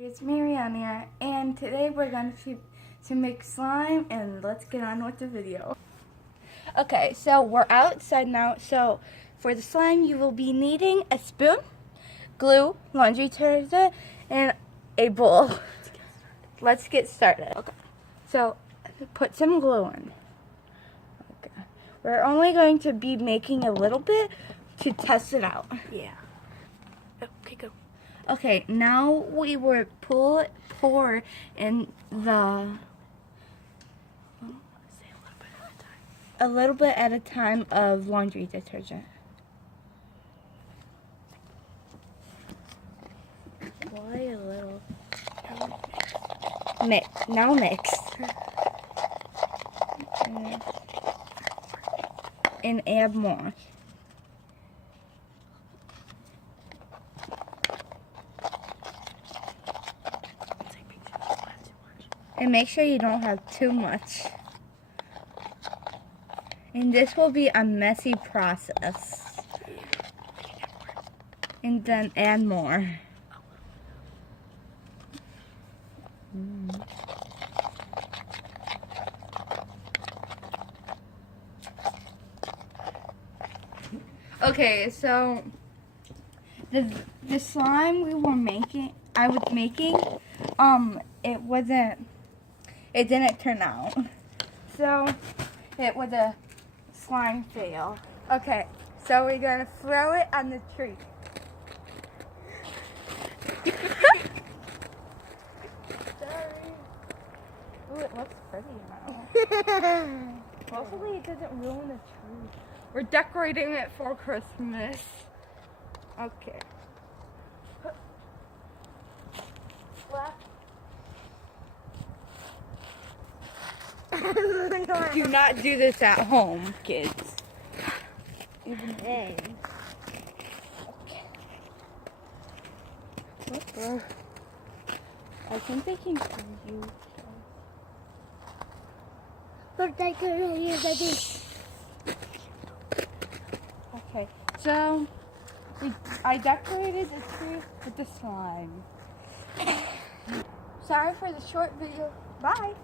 It's Mariana, and today we're going to make slime, and let's get on with the video. Okay, so we're outside now. So for the slime, you will be needing a spoon, glue, laundry detergent, and a bowl. Let's get started. Okay, so put some glue in. Okay, we're only going to be making a little bit to test it out. Yeah. Okay, go. Okay, now we will pour in a little bit at a time of laundry detergent. Why a little? Now mix. And add more. And make sure you don't have too much. And this will be a messy process. And then add more. Okay, so the slime I was making, it didn't turn out. So it was a slime fail. Okay, so we're gonna throw it on the tree. Sorry. Ooh, it looks pretty now. Hopefully it doesn't ruin the tree. We're decorating it for Christmas. Okay. Do not do this at home, kids. Even then. Okay. I think they can hear you. Okay, so I decorated the tree with the slime. Sorry for the short video. Bye.